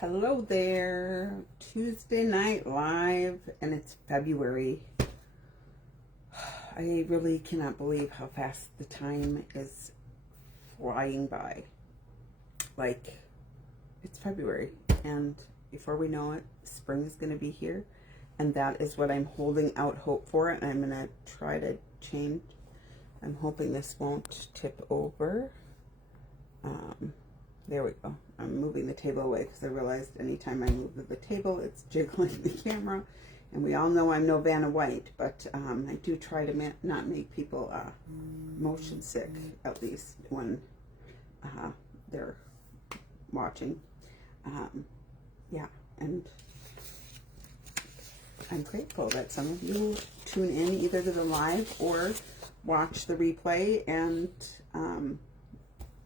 Hello there, Tuesday Night Live, and it's February. I really cannot believe how fast the time is flying by. Like, it's February, and before we know it, spring is going to be here, and that is what I'm holding out hope for, and I'm going to try to change. I'm hoping this won't tip over. There we go. I'm moving the table away because I realized anytime I move the table, it's jiggling the camera. And we all know I'm no Vanna White, but I do try to not make people motion sick, at least when they're watching. Yeah, and I'm grateful that some of you tune in either to the live or watch the replay, and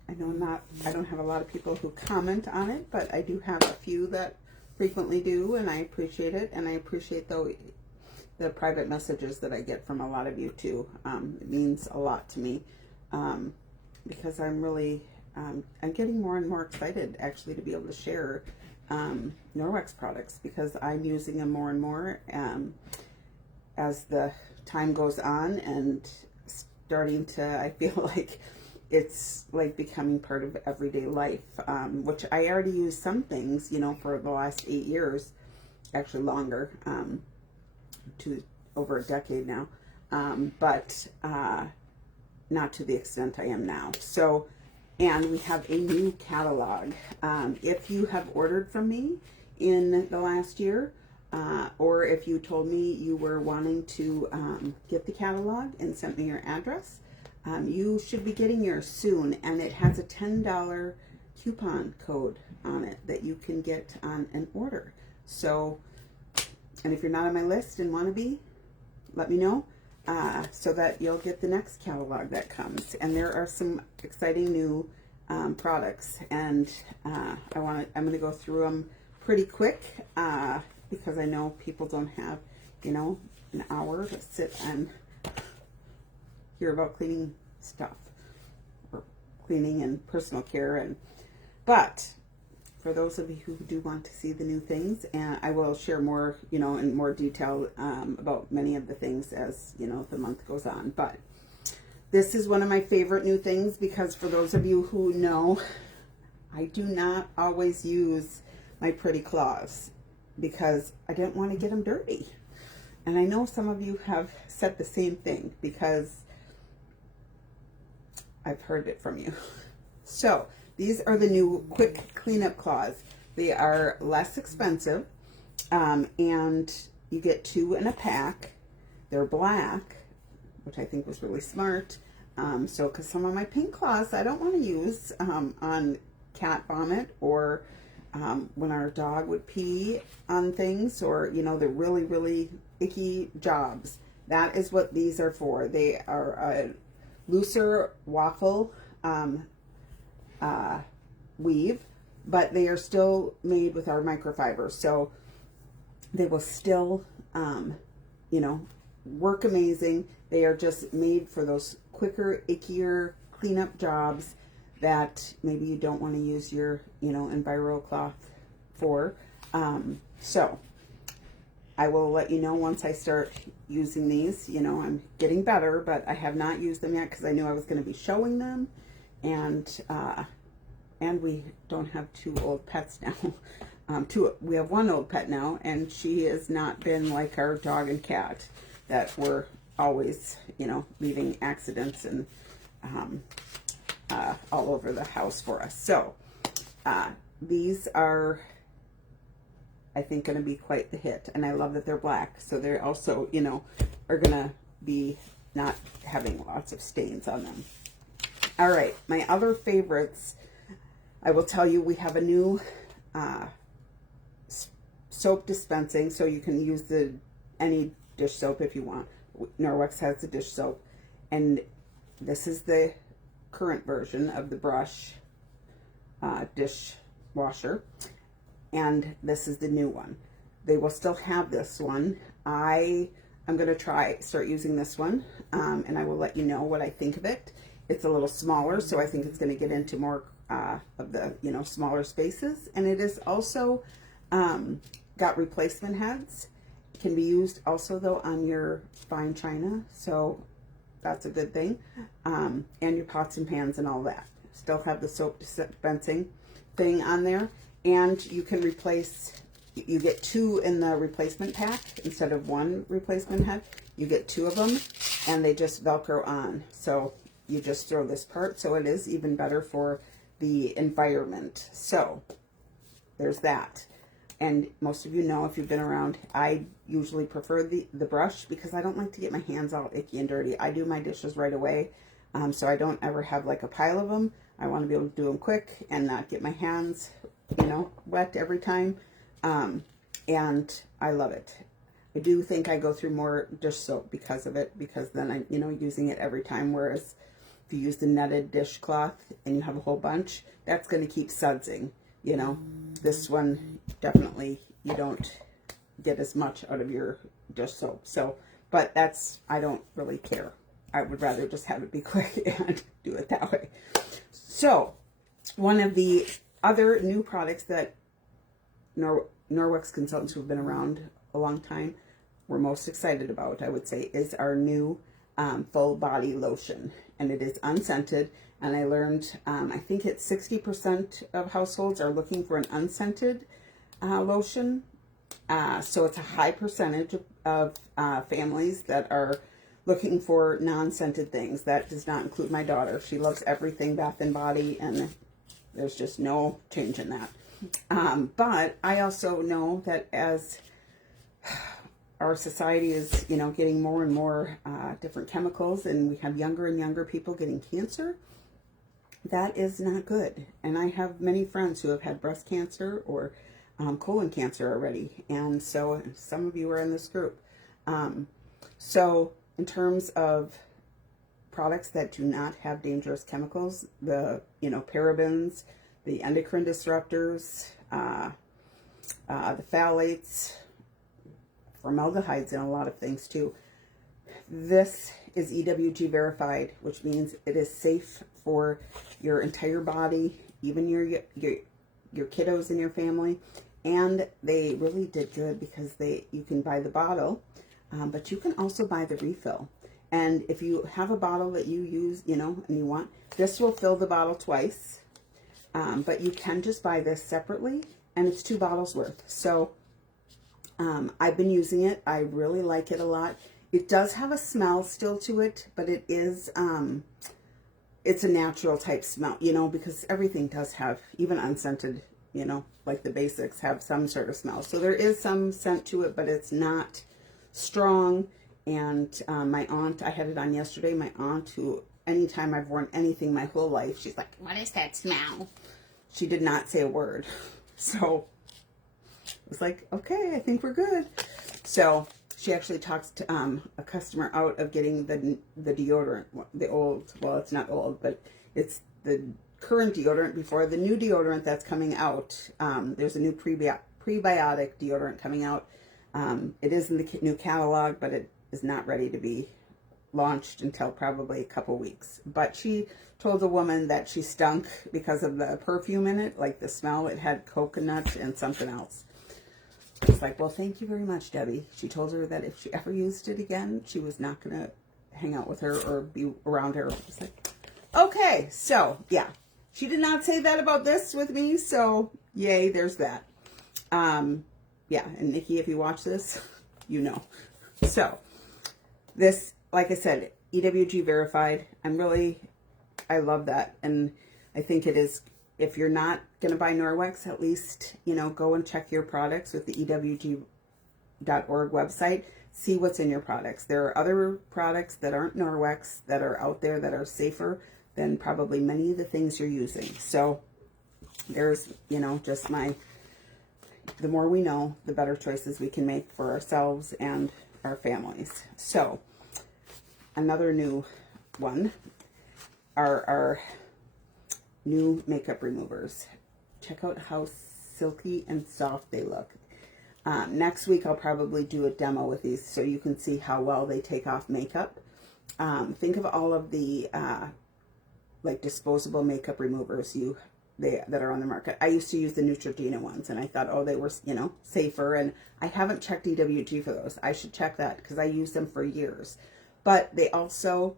I don't have a lot of people who comment on it, but I do have a few that frequently do, and I appreciate it. And I appreciate the private messages that I get from a lot of you too. It means a lot to me, because I'm really, I'm getting more and more excited actually to be able to share Norwex products, because I'm using them more and more as the time goes on, and starting to, I feel like it's like becoming part of everyday life, which I already use some things, for the last 8 years, actually longer, to over a decade now, but not to the extent I am now. So, and we have a new catalog. If you have ordered from me in the last year, or if you told me you were wanting to get the catalog and sent me your address, you should be getting yours soon, and it has a $10 coupon code on it that you can get on an order. So, and if you're not on my list and want to be, let me know, so that you'll get the next catalog that comes. And there are some exciting new products, and I'm going to go through them pretty quick, because I know people don't have, an hour to sit and hear about cleaning stuff, or cleaning and personal care, but for those of you who do want to see the new things, and I will share more, in more detail about many of the things as the month goes on. But this is one of my favorite new things, because for those of you who know, I do not always use my pretty claws because I didn't want to get them dirty. And I know some of you have said the same thing, because I've heard it from you. So these are the new quick cleanup claws. They are less expensive, and you get 2 in a pack. They're black, which I think was really smart. So, because some of my pink claws I don't want to use on cat vomit, or when our dog would pee on things, or they're really, really icky jobs. That is what these are for. They are a looser waffle weave, but they are still made with our microfiber, so they will still work amazing. They are just made for those quicker, ickier cleanup jobs that maybe you don't want to use your Enviro cloth for. So I will let you know once I start using these. I'm getting better, but I have not used them yet because I knew I was going to be showing them, and we don't have 2 old pets now. We have 1 old pet now, and she has not been like our dog and cat that were always, leaving accidents and all over the house for us. So these are, I think, going to be quite the hit, and I love that they're black, so they're also, are going to be not having lots of stains on them. All right, my other favorites, I will tell you, we have a new soap dispensing, so you can use any dish soap if you want. Norwex has the dish soap, and this is the current version of the brush dish washer, and this is the new one. They will still have this one. I'm going to start using this one, and I will let you know what I think of it. It's a little smaller, so I think it's going to get into more of the, you know, smaller spaces. And it is also got replacement heads. It can be used also though on your fine china, so that's a good thing. And your pots and pans and all that. Still have the soap dispensing thing on there. And you can replace, you get 2 in the replacement pack instead of 1 replacement head. You get 2 of them, and they just Velcro on. So you just throw this part, so it is even better for the environment. So there's that. And most of you know, if you've been around, I usually prefer the brush because I don't like to get my hands all icky and dirty. I do my dishes right away, so I don't ever have like a pile of them. I want to be able to do them quick and not get my hands, you know, wet every time. And I love it. I do think I go through more dish soap because of it, because then I'm, you know, using it every time. Whereas if you use the netted dishcloth and you have a whole bunch, that's going to keep sudsing, you know. This one, definitely, you don't get as much out of your dish soap. So, but that's, I don't really care. I would rather just have it be quick and do it that way. So, one of the other new products that Norwex consultants who've been around a long time we're most excited about, I would say, is our new full body lotion. And it is unscented. And I learned, I think it's 60% of households are looking for an unscented lotion. So it's a high percentage of families that are looking for non-scented things. That does not include my daughter. She loves everything Bath and Body, and there's just no change in that. But I also know that as our society is, you know, getting more and more different chemicals, and we have younger and younger people getting cancer, that is not good. And I have many friends who have had breast cancer or colon cancer already. And so some of you are in this group. So in terms of products that do not have dangerous chemicals, the, you know, parabens, the endocrine disruptors, the phthalates, formaldehydes in a lot of things too. This is EWG verified, which means it is safe for your entire body, even your kiddos in your family. And they really did good because you can buy the bottle, but you can also buy the refill. And if you have a bottle that you use, you know, and you want, this will fill the bottle twice. But you can just buy this separately, and it's 2 bottles worth. So I've been using it. I really like it a lot. It does have a smell still to it, but it is, it's a natural type smell, you know, because everything does have, even unscented, you know, like the basics have some sort of smell. So there is some scent to it, but it's not strong. And my aunt, I had it on yesterday, my aunt, who anytime I've worn anything my whole life, she's like, what is that smell? She did not say a word. So I was like, okay, I think we're good. So she actually talks to a customer out of getting the deodorant, the old, well, it's not old, but it's the current deodorant before the new deodorant that's coming out. There's a new prebiotic deodorant coming out. It is in the new catalog, but it is not ready to be launched until probably a couple weeks. But she told the woman that she stunk because of the perfume in it, like the smell. It had coconut and something else. It's like, well, thank you very much, Debbie. She told her that if she ever used it again, she was not going to hang out with her or be around her. It's like, okay, so yeah, she did not say that about this with me. So yay, there's that. Yeah, and Nikki, if you watch this, you know. So this, like I said, EWG verified. I love that. And I think it is, if you're not going to buy Norwex, at least, you know, go and check your products with the EWG.org website. See what's in your products. There are other products that aren't Norwex that are out there that are safer than probably many of the things you're using. So there's, you know, just the more we know, the better choices we can make for ourselves and our families. So another new one are our new makeup removers. Check out how silky and soft they look. Next week I'll probably do a demo with these so you can see how well they take off makeup. Think of all of the like disposable makeup removers. You that are on the market. I used to use the Neutrogena ones, and I thought, oh, they were, you know, safer. And I haven't checked EWG for those. I should check that because I used them for years. But they also,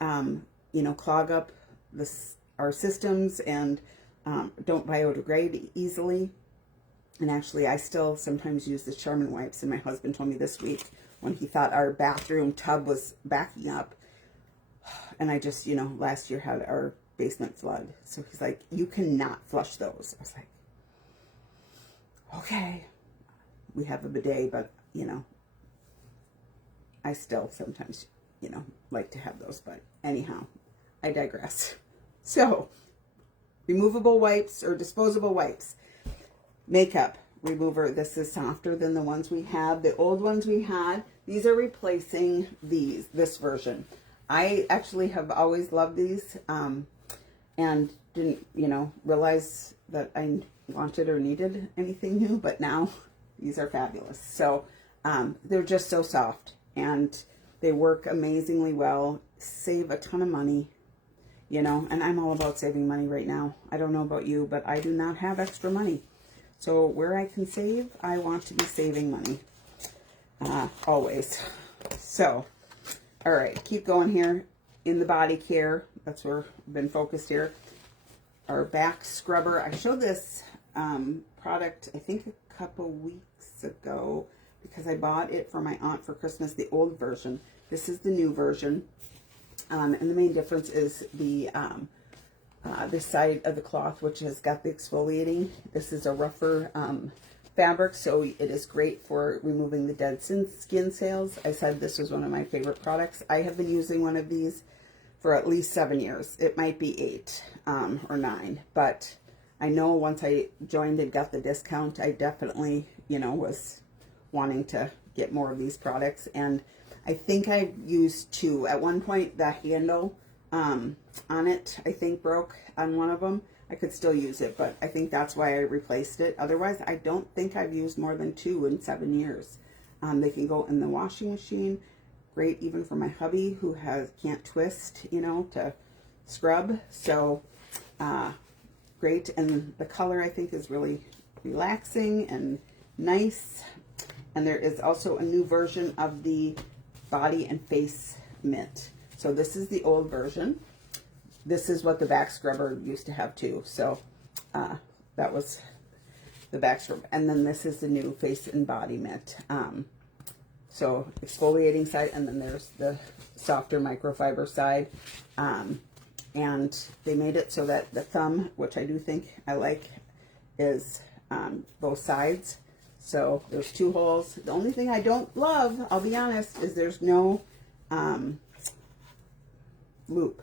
you know, clog up our systems and don't biodegrade easily. And actually, I still sometimes use the Charmin wipes. And my husband told me this week when he thought our bathroom tub was backing up. And I just, you know, last year had our basement flood. So he's like, you cannot flush those. I was like, okay. We have a bidet, but, you know, I still sometimes, you know, like to have those. But anyhow, I digress. So, removable wipes or disposable wipes. Makeup remover. This is softer than the ones we have. The old ones we had, these are replacing this version. I actually have always loved these and didn't, you know, realize that I wanted or needed anything new, but now these are fabulous. So they're just so soft and they work amazingly well, save a ton of money, you know, and I'm all about saving money right now. I don't know about you, but I do not have extra money. So where I can save, I want to be saving money, always. So, all right, keep going here. In the body care, that's where I've been focused here. Our back scrubber. I showed this product, I think a couple weeks ago, because I bought it for my aunt for Christmas, the old version. This is the new version. And the main difference is this side of the cloth, which has got the exfoliating. This is a rougher fabric, so it is great for removing the dead skin cells. I said this was one of my favorite products. I have been using one of these for at least 7 years. It might be 8 or 9, but I know once I joined and got the discount, I definitely, you know, was wanting to get more of these products. And I think I used 2. At one point, the handle on it, I think, broke on one of them. I could still use it, but I think that's why I replaced it. Otherwise, I don't think I've used more than 2 in 7 years. They can go in the washing machine. Great even for my hubby who can't twist, you know, to scrub. So great. And the color, I think, is really relaxing and nice. And there is also a new version of the body and face mitt. So this is the old version. This is what the back scrubber used to have too. So that was the back scrub. And then this is the new face and body mitt. So exfoliating side, and then there's the softer microfiber side. And they made it so that the thumb, which I do think I like, is both sides. So there's 2 holes. The only thing I don't love, I'll be honest, is there's no loop.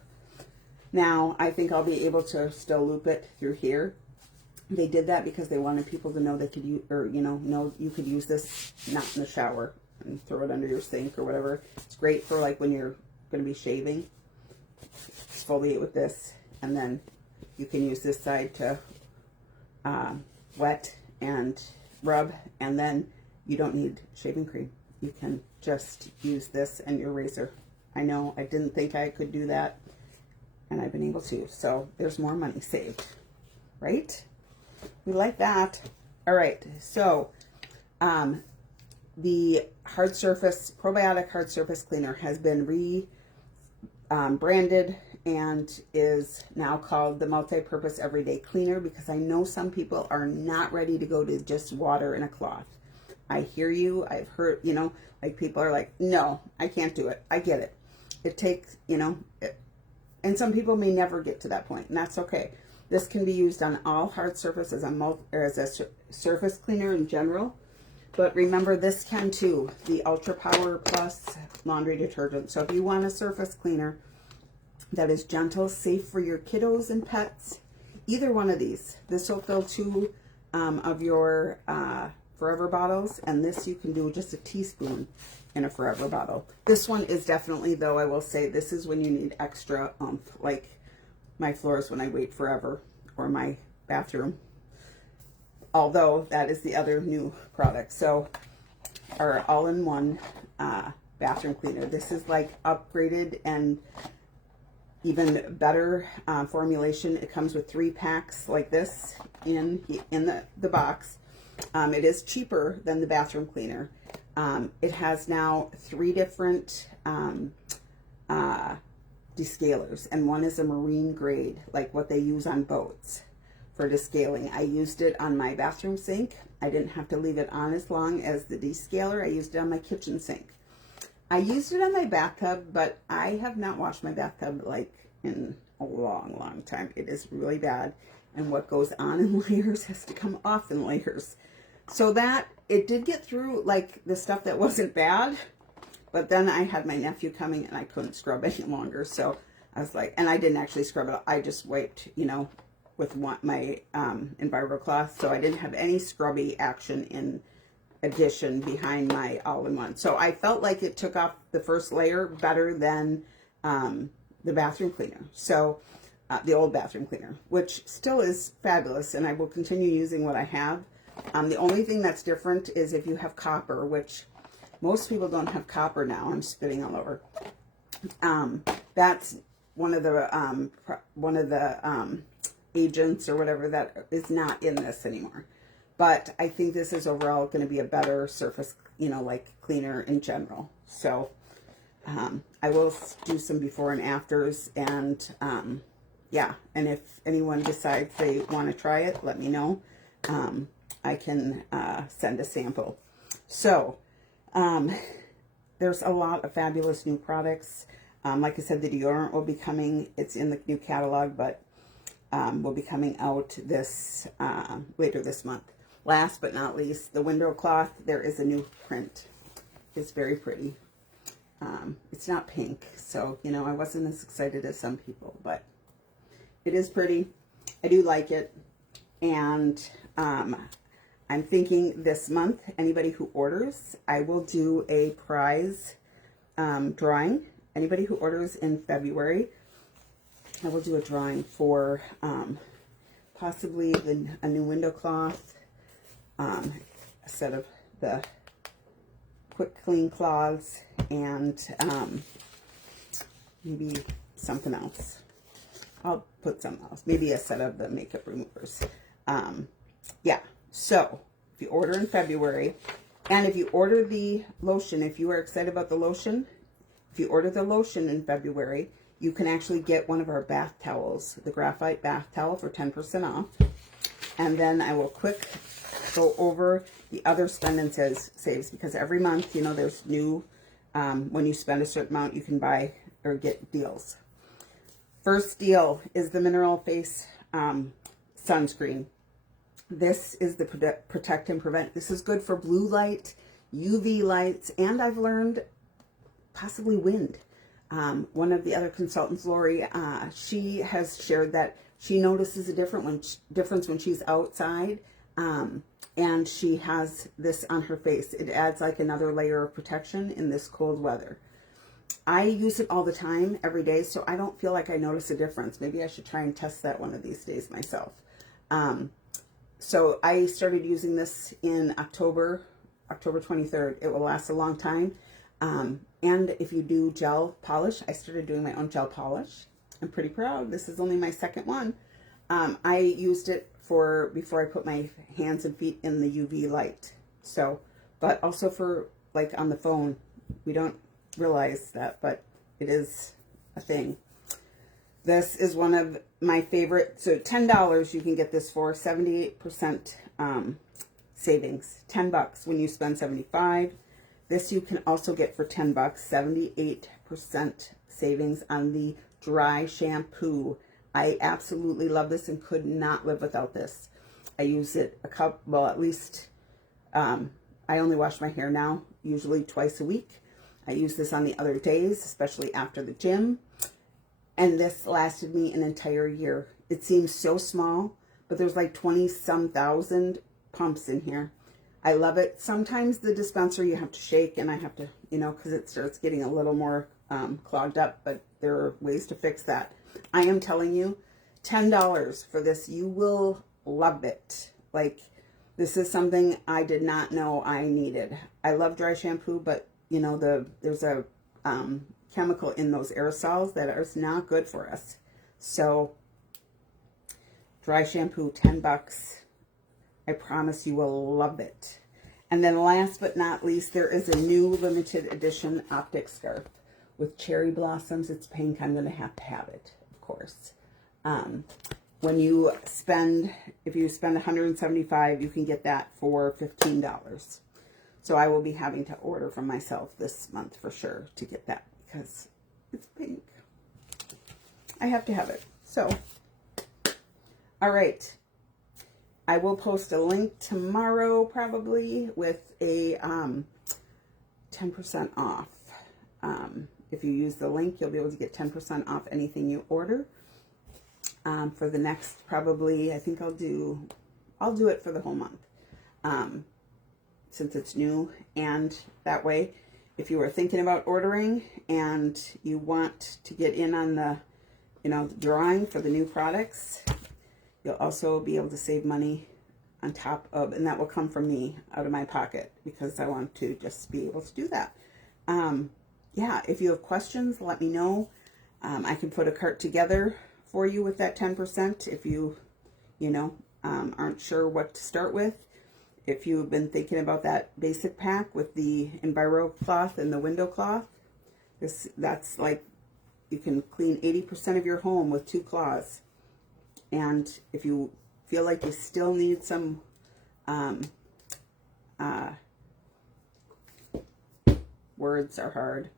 Now, I think I'll be able to still loop it through here. They did that because they wanted people to know they could use, or, you know you could use this not in the shower and throw it under your sink or whatever. It's great for like when you're going to be shaving. Exfoliate with this, and then you can use this side to wet and rub, and then you don't need shaving cream. You can just use this and your razor. I know I didn't think I could do that, and I've been able to. So there's more money saved, right? We like that. All right, so the hard surface, probiotic hard surface cleaner has been branded and is now called the multi-purpose everyday cleaner, because I know some people are not ready to go to just water and a cloth. I hear you. I've heard, you know, like people are like, no, I can't do it. I get it. It takes, you know, and some people may never get to that point, and that's okay. This can be used on all hard surfaces, as a surface cleaner in general. But remember, this can too, the Ultra Power Plus laundry detergent. So if you want a surface cleaner that is gentle, safe for your kiddos and pets, either one of these. This will fill 2 of your Forever bottles, and this you can do just a teaspoon in a Forever bottle. This one is definitely, though, I will say, this is when you need extra oomph, like my floors when I wait forever, or my bathroom. Although that is the other new product. So our all-in-one bathroom cleaner. This is like upgraded and even better formulation. It comes with 3 packs like this in the box. It is cheaper than the bathroom cleaner. It has now 3 different descalers, and one is a marine grade, like what they use on boats for descaling. I used it on my bathroom sink. I didn't have to leave it on as long as the descaler. I used it on my kitchen sink. I used it on my bathtub, but I have not washed my bathtub like in a long time. It is really bad, and what goes on in layers has to come off in layers. So that, it did get through like the stuff that wasn't bad, but then I had my nephew coming and I couldn't scrub any longer. So I was like, and I didn't actually scrub it. I just wiped, you know, with my EnviroCloth. So I didn't have any scrubby action in addition behind my all-in-one. So I felt like it took off the first layer better than the bathroom cleaner. So the old bathroom cleaner, which still is fabulous. And I will continue using what I have. The only thing that's different is if you have copper, which most people don't have copper now. I'm spitting all over. That's one of the agents or whatever that is not in this anymore. But I think this is overall going to be a better surface, you know, like cleaner in general. So I will do some before and afters, and yeah. And if anyone decides they want to try it, let me know. I can send a sample. So there's a lot of fabulous new products. Like I said, the deodorant will be coming. It's in the new catalog, but will be coming out this later this month. Last but not least, the window cloth. There is a new print. It's very pretty. It's not pink, so, you know, I wasn't as excited as some people, but it is pretty. I do like it. And I'm thinking this month, anybody who orders, I will do a prize drawing. Anybody who orders in February, I will do a drawing for possibly a new window cloth, a set of the quick clean cloths, and maybe something else. I'll put something else. Maybe a set of the makeup removers. Yeah. So if you order in February, and if you order the lotion, if you are excited about the lotion, if you order the lotion in February, you can actually get one of our bath towels, the graphite bath towel, for 10% off. And then I will quick go over the other spend and saves, because every month, you know, there's new, when you spend a certain amount, you can buy or get deals. First deal is the Mineral Face sunscreen. This is the Protect and Prevent. This is good for blue light, UV lights, and I've learned possibly wind. One of the other consultants, Lori, she has shared that she notices a difference when she's outside, and she has this on her face. It adds like another layer of protection in this cold weather. I use it all the time, every day, so I don't feel like I notice a difference. Maybe I should try and test that one of these days myself. So I started using this in October 23rd. It will last a long time. And if you do gel polish, I started doing my own gel polish. I'm pretty proud. This is only my second one. I used it before I put my hands and feet in the UV light. So, but also for like on the phone. We don't realize that, but it is a thing. This is one of my favorite. So $10 you can get this for 78% savings. $10 when you spend $75. This you can also get for $10, 78% savings on the dry shampoo. I absolutely love this and could not live without this. I use it at least, I only wash my hair now, usually twice a week. I use this on the other days, especially after the gym. And this lasted me an entire year. It seems so small, but there's like 20-some thousand pumps in here. I love it. Sometimes the dispenser you have to shake, and I have to, you know, because it starts getting a little more clogged up, but there are ways to fix that. I am telling you, $10 for this. You will love it. Like, this is something I did not know I needed. I love dry shampoo, but, you know, there's a chemical in those aerosols that is not good for us. So dry shampoo, $10. I promise you will love it. And then last but not least, there is a new limited edition optic scarf with cherry blossoms. It's pink. I'm going to have it, of course. When you spend, if you spend $175, you can get that for $15. So I will be having to order from myself this month for sure to get that because it's pink. I have to have it. So, all right. I will post a link tomorrow probably with a 10% off. If you use the link, you'll be able to get 10% off anything you order. For the next, probably, I think I'll do it for the whole month. Since it's new, and that way, if you were thinking about ordering and you want to get in on the, the drawing for the new products, you'll also be able to save money on top of, and that will come from me out of my pocket because I want to just be able to do that. Yeah, if you have questions, let me know. I can put a cart together for you with that 10% if you aren't sure what to start with. If you've been thinking about that basic pack with the Enviro cloth and the window cloth, that's like you can clean 80% of your home with 2 cloths. And if you feel like you still need some words are hard,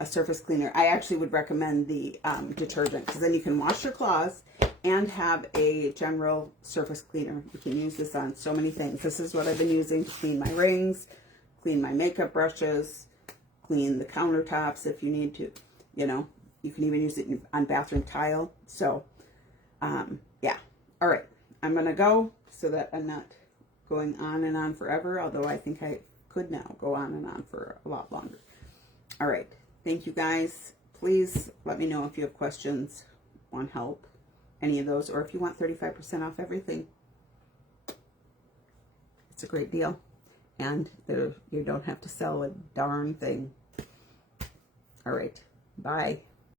a surface cleaner, I actually would recommend the detergent, because then you can wash your cloths and have a general surface cleaner. You can use this on so many things. This is what I've been using to clean my rings, clean my makeup brushes, clean the countertops if you need to. You can even use it on bathroom tile. So, yeah. All right. I'm going to go so that I'm not going on and on forever, although I think I could now go on and on for a lot longer. All right. Thank you, guys. Please let me know if you have questions, want help, any of those, or if you want 35% off everything. It's a great deal. And you don't have to sell a darn thing. All right. Bye.